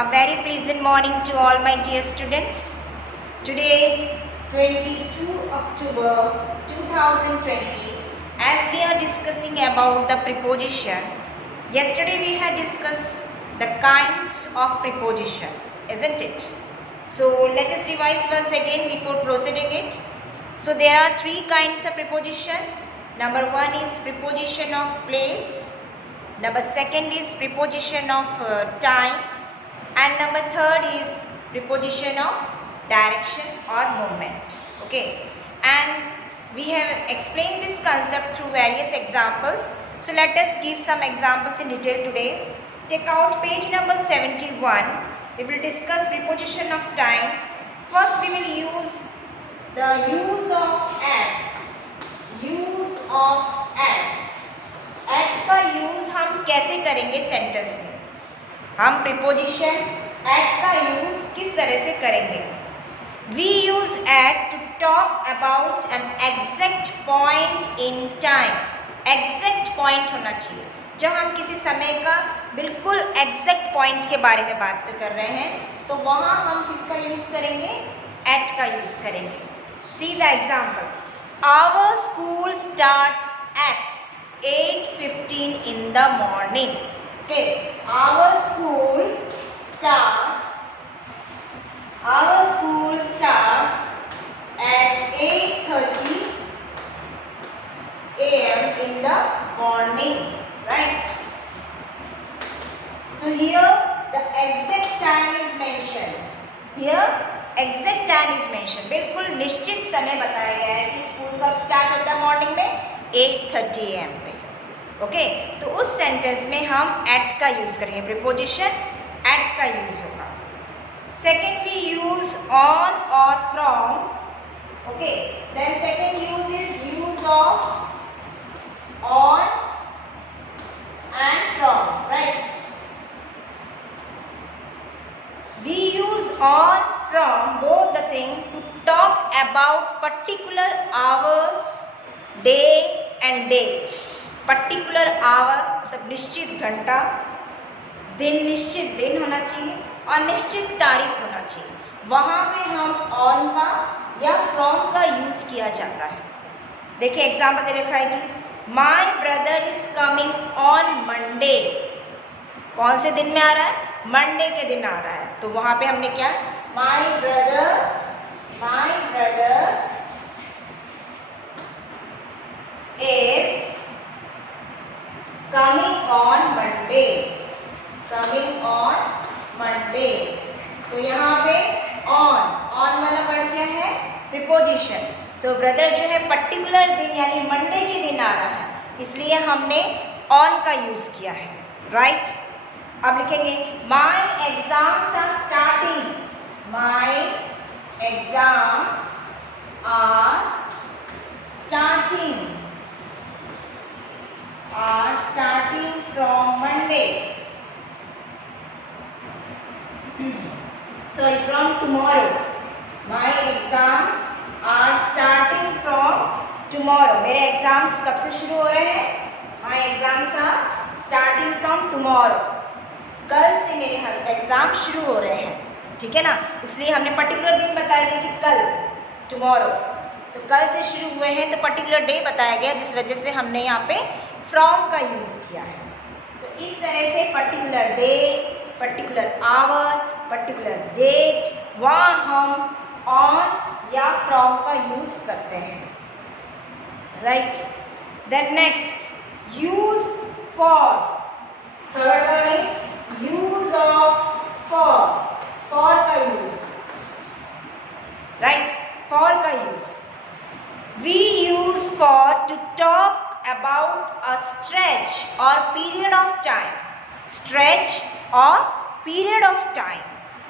A very pleasant morning to all my dear students. Today, 22 October 2020, as we are discussing about the preposition, yesterday we had discussed the kinds of preposition, isn't it? So let us revise once again before proceeding it. So there are three kinds of preposition. Number one is preposition of place. Number second is preposition of time, and number third is preposition of direction or movement. Okay, and we have explained this concept through various examples. So let us give some examples in detail today. Take out page number 71. We will discuss preposition of time. First we will use the use of at. use of at. At का use हम कैसे करेंगे sentence में? हम preposition at का use किस तरह से करेंगे? We use at to talk about an exact point in time. Exact point होना चाहिए. जब हम किसी समय का बिल्कुल एग्जैक्ट पॉइंट के बारे में बात कर रहे हैं तो वहाँ हम किसका यूज करेंगे? एट का यूज करेंगे. See the example. Our school starts at 8:15 in the morning. Okay, our school starts at 8:30 a.m. in the morning, right? So here the exact time is mentioned. Here exact time is mentioned. बिल्कुल निश्चित समय बताया गया है कि school कब start होता है मॉर्निंग में 8:30 AM पे. ओके, तो उस सेंटेंस में हम एट का यूज करेंगे. प्रीपोजिशन एट का यूज होगा. सेकेंड वी यूज ऑन और from. Okay, then second use is use of on and from, right? We use on from both the thing to talk about particular hour, day and date. Particular hour मतलब निश्चित घंटा, दिन निश्चित दिन होना चाहिए और निश्चित तारीख होना चाहिए. वहाँ पे हम ऑन का या फ्रॉम का यूज़ किया जाता है. देखिए एग्जाम्पल दे रखा है कि my brother is coming on Monday. कौन से दिन में आ रहा है? मंडे के दिन आ रहा है. तो वहाँ पे हमने क्या, my brother is coming on Monday. तो यहाँ पे on वाला वर्ड क्या है? प्रीपोजिशन. तो ब्रदर जो है पर्टिकुलर दिन यानी मंडे के दिन आ रहा है, इसलिए हमने on का यूज किया है, राइट? अब लिखेंगे my exams are starting. My exams are starting from Monday. Sorry, from tomorrow. My exams are starting from tomorrow. मेरे एग्जाम्स कब से शुरू हो रहे हैं? My exams are starting from tomorrow. कल से मेरे एग्जाम शुरू हो रहे हैं, ठीक है ना? इसलिए हमने पर्टिकुलर दिन बताया कि कल, टुमारो. तो कल से शुरू हुए हैं तो पर्टिकुलर डे बताया गया, जिस वजह से हमने यहाँ पे फ्रॉम का यूज किया है. तो इस तरह से particular day, particular hour, particular date, वहाँ हम ऑन या फ्रॉम का यूज करते हैं, right? Then next use for. Third one is use of for का यूज, राइट? फॉर का use. We use for to talk about a stretch or period of time. Stretch or period of time.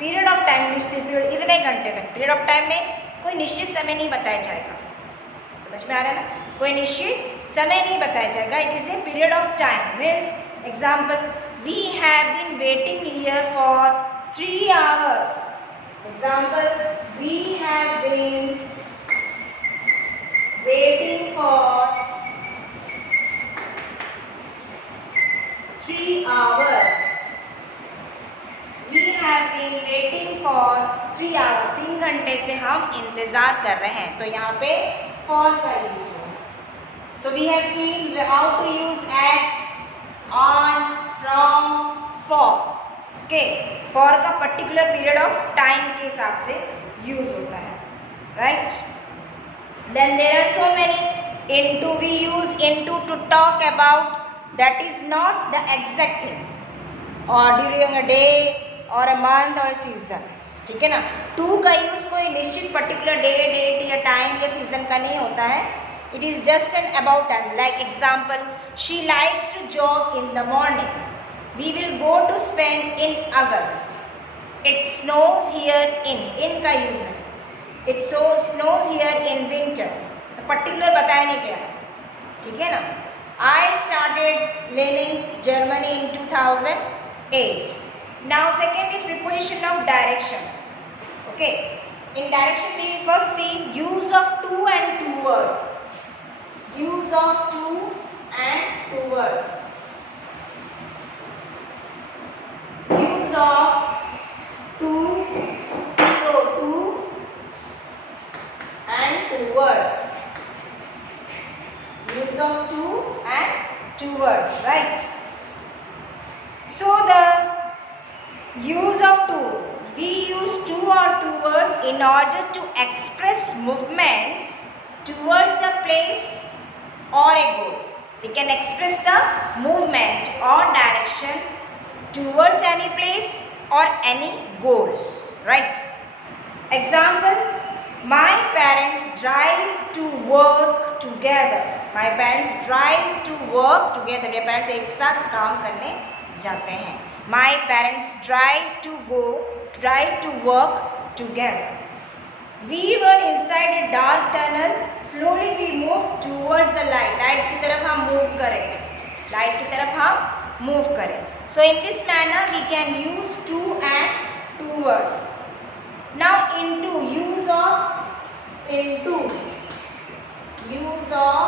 Period of time निश्चित period, इतने घंटे तक. Period of time में कोई निश्चित समय नहीं बताया जाएगा. समझ में आ रहा है ना? कोई निश्चित समय नहीं बताया जाएगा. It is a period of time. This example, we have been waiting here for 3 hours. Example, we have been waiting for 3 hours. We have been waiting for 3 hours. 3 घंटे से हम इंतज़ार कर रहे हैं. तो यहाँ पे for का यूज़ हुआ. So we have seen how to use at, on, from, for. Okay. For का particular period of time के हिसाब से यूज़ होता है. Right? Then there are so many. Into, we use into to talk about that is not the exact thing, or during a day or a month or a season. ठीक है ना. To का use कोई निश्चित particular day, date या time या season का नहीं होता है. It is just an about time. Like example, she likes to jog in the morning. We will go to spend in August. It snows here in का use है. It snows here in winter. तो particular बताया नहीं गया है. ठीक है ना. I started learning Germany in 2008. Now second is preposition of directions. Okay. In direction we first see use of to and towards. Use of to and towards. Use of to, to and towards. Use of to and towards, right? So the use of to, we use to or towards in order to express movement towards a place or a goal. We can express the movement or direction towards any place or any goal, right? Example, my parents drive to work together. My parents drive to work together. मेरे parents एक साथ काम करने जाते हैं. My parents drive to work together. We were inside a dark tunnel. Slowly we moved towards the light. Light की तरफ हम move करें. Light की तरफ हम move करें. So in this manner we can use to and towards. Now into, use of into. Use of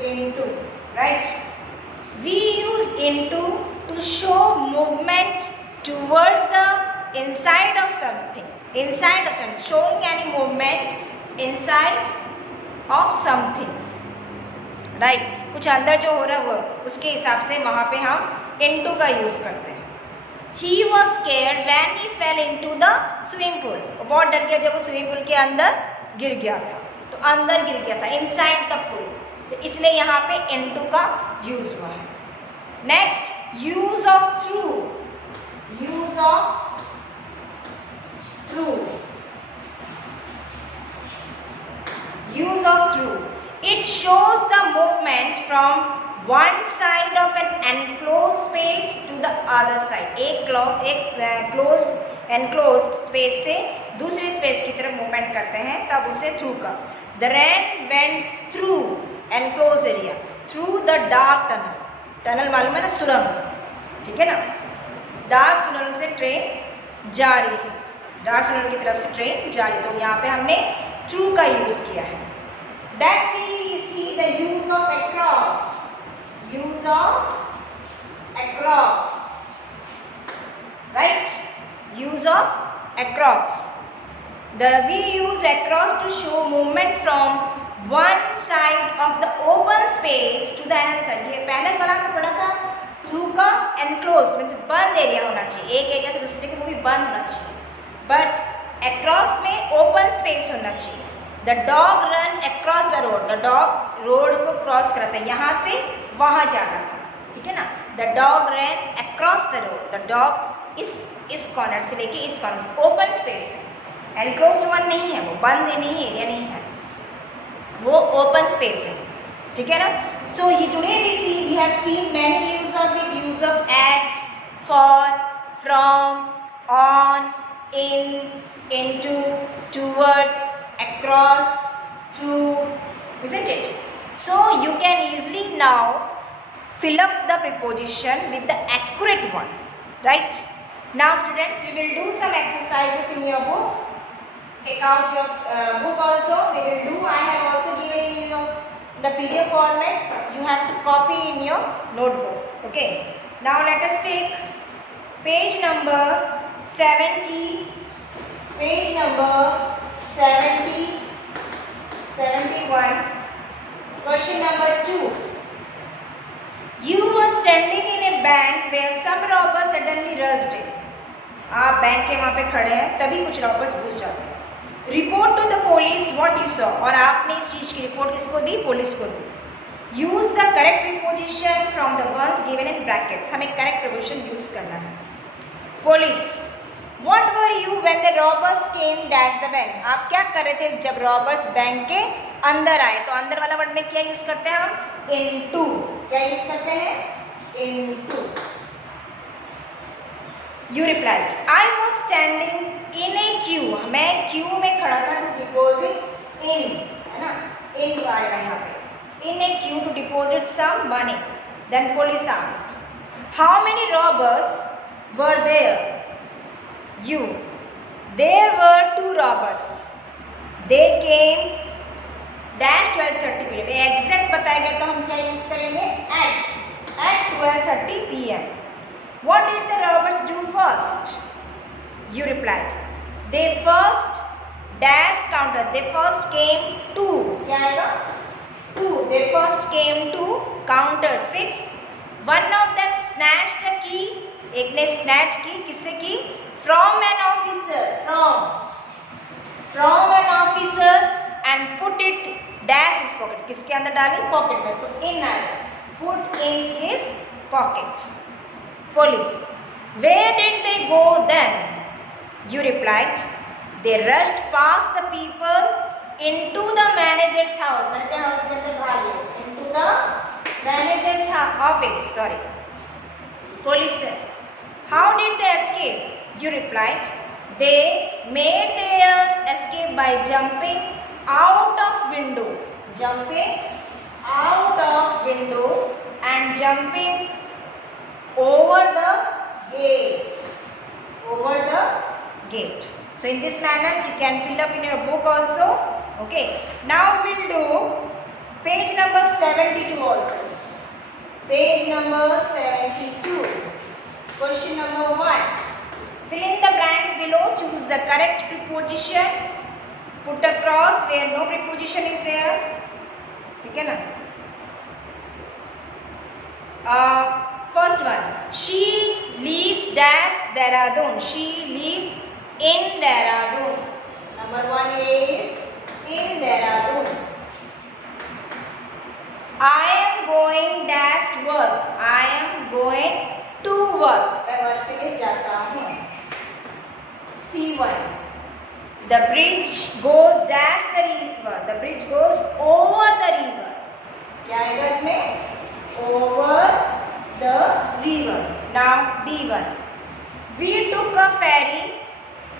into, right? We use into to show movement towards the inside of something. Inside of something. Showing any movement inside of something. Right? कुछ अंदर जो हो रहा है वो उसके हिसाब से वहाँ पे हम into का यूज़ करते हैं. He was scared when he fell into the swimming pool. वो बहुत डर गया जब वो स्विमिंग पूल के अंदर गिर गया था. तो अंदर गिर गया था, inside the pool. तो इसलिए यहाँ पे into का यूज़ हुआ है. Next, use of through. Use of through. Use of through. It shows the movement from one side of an enclosed space to the other side. एक closed enclosed space से दूसरी space की तरफ movement करते हैं तब उसे through का. The rain went through enclosed area. Through the dark tunnel. Tunnel मालूम है ना, सुरंग. ठीक है ना. डार्क सुरंग से ट्रेन जा रही है. डार्क सुरंग की तरफ से ट्रेन जा रही है. तो यहाँ पे हमने थ्रू का यूज़ किया है. Then we see the use of across. Use of across. Right? Use of across. We use across to show movement from one side of the open space to the another side. ये पहले वाला में पढ़ा था through का enclosed means बंद area होना चाहिए. एक एरिया से दूसरे जगह वो भी बंद होना चाहिए. बट across में open space होना चाहिए. The dog run across the road. The dog road को क्रॉस करता है. यहाँ से वहाँ जाना था. ठीक है ना. The dog ran across the road. The dog इस कॉर्नर से लेके इस कॉर्नर से ओपन स्पेस में. enclosed वन नहीं है, वो बंद नहीं एरिया नहीं है, वो ओपन स्पेस है. ठीक है ना. So today we have seen many use of it. Use of at, for, from, on, in, into, towards, across, through, isn't it? So you can easily now fill up the preposition with the accurate one, right? Now students, we will do some exercises in your book. Take out your book also. We will do. I have also given you the PDF format. You have to copy in your notebook. Okay. Now let us take Page number 70. Page number 70. 71. Question number 2. You were standing in a bank where some robbers suddenly rushed in. आप bank के वहाँ पे खड़े हैं, तभी कुछ robbers घुस जाते हैं. Report to the police what you saw, और आपने इस चीज़ की रिपोर्ट किसको दी? पुलिस को दी. Use the correct preposition from the words given in brackets. हमें करेक्ट प्रीपोजिशन यूज करना है. Police, what were you when the robbers came dash the bank. आप क्या कर रहे थे जब रॉबर्स बैंक के अंदर आए? तो अंदर वाला वर्ड में क्या यूज करते हैं हम? इनटू. क्या यूज करते हैं? Into. You replied, I was standing in a queue. मैं क्यू में खड़ा था to deposit in, है ना? in आएगा यहाँ पे. In a queue to deposit some money. Then police asked, how many robbers were there? You. There were 2 robbers. They came dash 12:30 p.m. Exact बताएगा तो हम क्या यूज करेंगे? at 12:30 p.m. What did the robbers do first? You replied, they first dash counter. They first came to. क्या आएगा? To. They first came to counter 6. One of them snatched the key. एक ने snatch की. किससे की? From an officer. From an officer and put it dash his pocket. किसके अंदर डाली? Pocket में. तो in आएगा. Put in his pocket. Police, where did they go then? You replied, they rushed past the people into the manager's house. Manager house के अंदर भाग गए. Into the manager's office. Sorry. Police said, how did they escape? You replied, they made their escape by jumping out of window. Jumping out of window and jumping over the gate. Over the gate. So in this manner you can fill up in your book also. Okay. Now we'll do page number 72 also. Page number 72. Question number 1. Fill in the blanks below. Choose the correct preposition. Put a cross where no preposition is there. ठीक है ना? First one, she lives dash Dehradun. She lives in Dehradun. Number 1 is in Dehradun. I am going dash to work. I am going to work. मैं work के लिए जाता हूँ. C1. The bridge goes dash the river. The bridge goes over the river. क्या आएगा इसमें? Over the river. Now D1. We took a ferry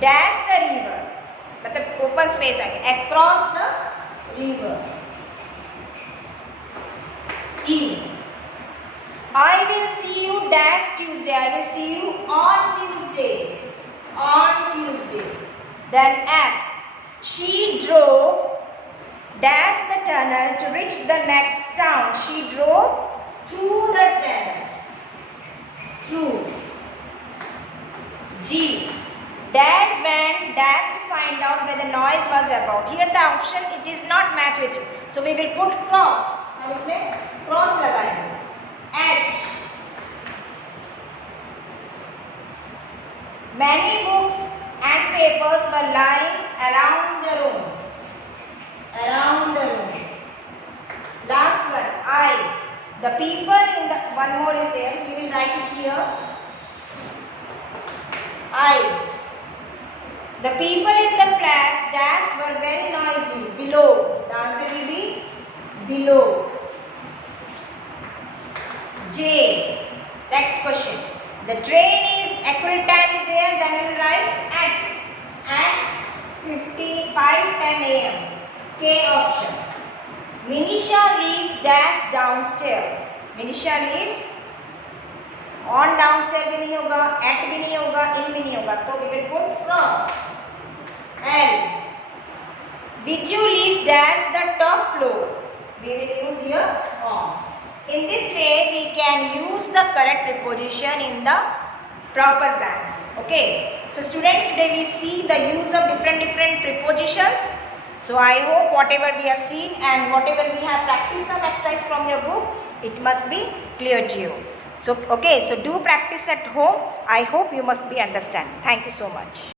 dash the river. मतलब open space आएगा. Across the river. E. I will see you dash Tuesday. I will see you on Tuesday. On Tuesday. Then F. She drove dash the tunnel to reach the next town. She drove through the tunnel. Through. G. Dad went dash to find out where the noise was about. Here the option it is not matched with it. So we will put cross. हम इसमें cross लगाएंगे. H. Many books and papers were lying around the room. Around the room. Last one. I. The people in the one more is there. We will write it here. I. The people in the flat dash were very noisy. Below. The answer will be below. J. Next question. The train is accurate time is there. Then we will write at 5:10 a.m. K option. Minisha lives dash downstairs. Minisha lives on downstairs भी नहीं होगा, at भी नहीं होगा, in भी नहीं होगा, तो we will put cross. L. Viju lives dash the top floor. We will use here on. In this way we can use the correct preposition in the proper blanks. Okay. So students, today we see the use of different prepositions. So I hope whatever we have seen and whatever we have practiced some exercise from your book, it must be clear to you. So okay, so do practice at home. I hope you must be understand. Thank you so much.